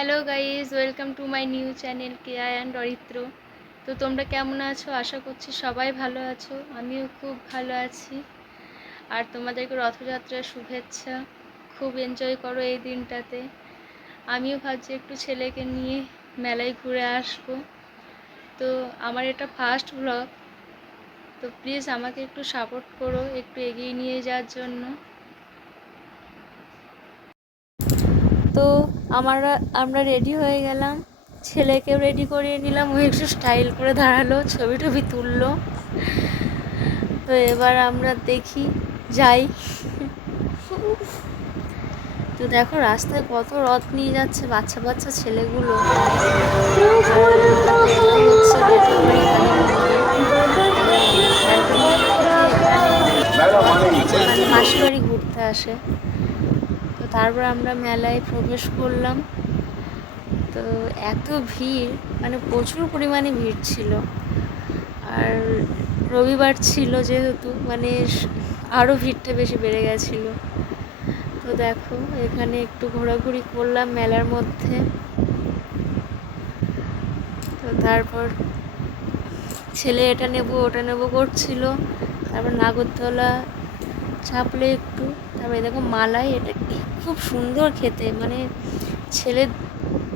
Hello guys, welcome to my new channel Keya and Aritra. তো তোমরা কেমন আছো? আশা করছি সবাই ভালো আছো। আমিও খুব ভালো আছি। আর তোমাদেরকে রথযাত্রার শুভেচ্ছা। খুব এনজয় করো এই দিনটাতে। আমিও ভাবছি একটু ছেলেকে নিয়ে মেলায় ঘুরে আসবো। তো আমার এটা ফার্স্ট ব্লগ, তো প্লিজ আমাকে একটু সাপোর্ট করো, একটু এগিয়ে নিয়ে যাওয়ার জন্য। তো আমরা রেডি হয়ে গেলাম, ছেলেকেও রেডি করিয়ে নিলাম। ও একটু স্টাইল করে দাঁড়ালো, ছবি টবি তুললো। তো এবার আমরা দেখি যাই। তো দেখো রাস্তায় কত রথ নিয়ে যাচ্ছে বাচ্চা বাচ্চা ছেলেগুলো। মাসির বাড়ি ঘুরতে আসে। তো তারপর আমরা মেলায় প্রবেশ করলাম। তো এত ভিড়, মানে প্রচুর পরিমাণে ভিড় ছিল। আর রবিবার ছিল যেহেতু, মানে আরও ভিড়টা বেশি বেড়ে গেছিলো। তো দেখো এখানে একটু ঘোরাঘুরি করলাম মেলার মধ্যে। তো তারপর ছেলে এটা নেবো ওটা নেবো করছিল। তারপর নাগরদোলা চাপলে একটু। তারপরে দেখো মালাই, এটা খুব সুন্দর খেতে, মানে ছেলে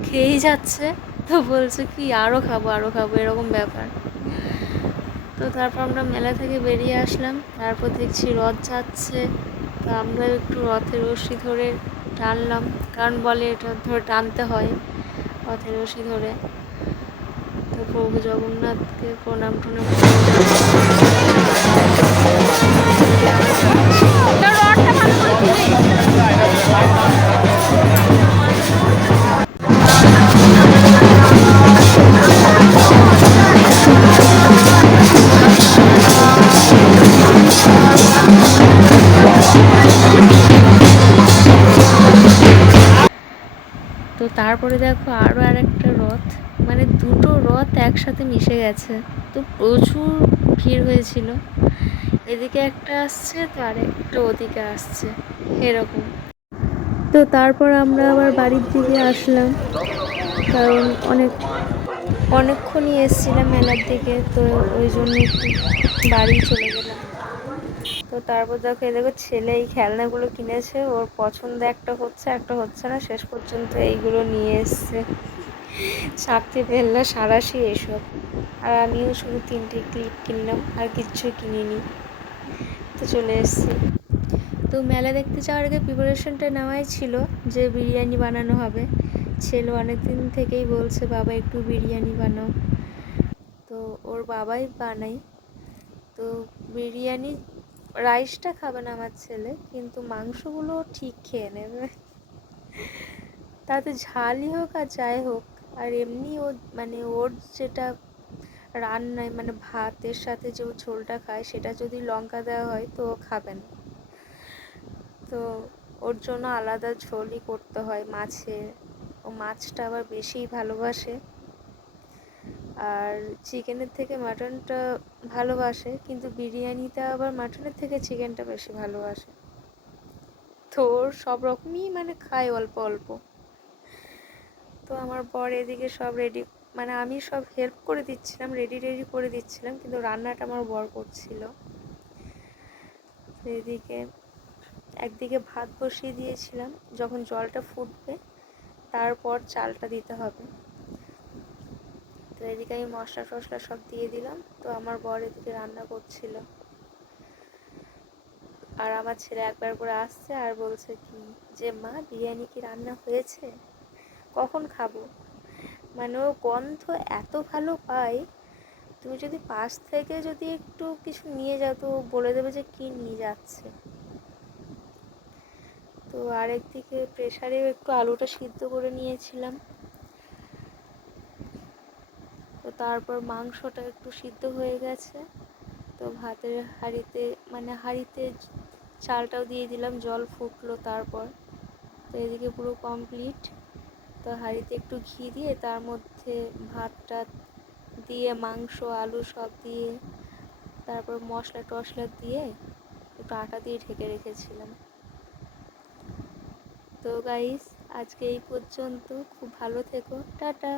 খেয়েই যাচ্ছে। তো বলছে কি আরও খাবো আরও খাবো, এরকম ব্যাপার। তো তারপর আমরা মেলা থেকে বেরিয়ে আসলাম। তারপর দেখছি রথ যাচ্ছে। তো আমরা একটু রথের রশি ধরে টানলাম, কারণ বলে এটা ধরে টানতে হয় রথের রশি ধরে। তো প্রভু জগন্নাথকে প্রণাম টনাম তো তারপরে দেখো আরও আরেকটা রথ, মানে দুটো রথ একসাথে মিশে গেছে। তো প্রচুর ভিড় হয়েছিল। এদিকে একটা আসছে তো আরেকটা ওদিকে আসছে, এরকম। তো তারপর আমরা আবার বাড়ির দিকে আসলাম, কারণ অনেকক্ষণই এসেছিলাম মেলার দিকে। তো ওই জন্য একটু বাড়ি চলে গেলাম। তো তারপর দেখো ছেলে এই খেলনাগুলো কিনেছে, ওর পছন্দ একটা হচ্ছে একটা হচ্ছে না, শেষ পর্যন্ত এইগুলো নিয়ে এসছে। সাপটি ফেলনা সাঁড়াশি এসব। আর আমিও শুধু 3টে ক্লিপ কিনলাম, আর কিচ্ছু কিনিনি। তো চলে এসছি। তো মেলা দেখতে যাওয়ার আগে প্রিপারেশনটা নেওয়াই ছিল যে বিরিয়ানি বানানো হবে। ছেলে অনেক দিন থেকেই বলছে বাবা একটু বিরিয়ানি বানাও। তো ওর বাবাই বানাই। তো বিরিয়ানি রাইসটা খাবে না আমার ছেলে, কিন্তু মাংসগুলো ঠিক খেয়ে নেবে। তাতে ঝালই হোক আর যাই হোক। আর এমনি ও, মানে ওর যেটা রান্নায়, মানে ভাতের সাথে যে ঝোলটা খায়, সেটা যদি লঙ্কা দেওয়া হয় তো ও খাবে না। তো ওর জন্য আলাদা ঝোলই করতে হয় মাছের। ও মাছটা আবার বেশিই ভালোবাসে। আর চিকেনের থেকে মাটনটা ভালোবাসে, কিন্তু বিরিয়ানিতে আবার মাটনের থেকে চিকেনটা বেশি ভালোবাসে। তো ওর সব রকমই মানে খায় অল্প অল্প। তো আমার বর এদিকে সব রেডি, মানে আমি সব হেল্প করে দিচ্ছিলাম, রেডি করে দিচ্ছিলাম, কিন্তু রান্নাটা আমার বর করছিল। তো এদিকে একদিকে ভাত বসিয়ে দিয়েছিলাম, যখন জলটা ফুটবে তারপর চালটা দিতে হবে। তো এদিকে আমি মশলা টশলা সব দিয়ে দিলাম। তো আমার বর এদিকে রান্না করছিল। আর আমার ছেলে একবার করে আসছে আর বলছে কি যে মা বিরিয়ানি কি রান্না হয়েছে, কখন খাবো। মানে ও গন্ধ এত ভালো পায়, তুমি যদি পাশ থেকে যদি একটু কিছু নিয়ে যাও তো বলে দেবে যে কি নিয়ে যাচ্ছে। তো আরেকদিকে প্রেসারেও একটু আলুটা সিদ্ধ করে নিয়েছিলাম। তো তারপর মাংসটা একটু সিদ্ধ হয়ে গেছে। তো ভাতের হাঁড়িতে, মানে হাঁড়িতে চালটাও দিয়ে দিলাম, জল ফুটলো তারপর। তো এদিকে পুরো কমপ্লিট। তো হাঁড়িতে একটু ঘি দিয়ে তার মধ্যে ভাতটা দিয়ে মাংস আলু সব দিয়ে তারপর মশলা টশলা দিয়ে একটু আটা দিয়ে ঢেকে রেখেছিলাম। তো গাইস, আজকে এই পর্যন্ত। খুব ভালো থেকো, টাটা।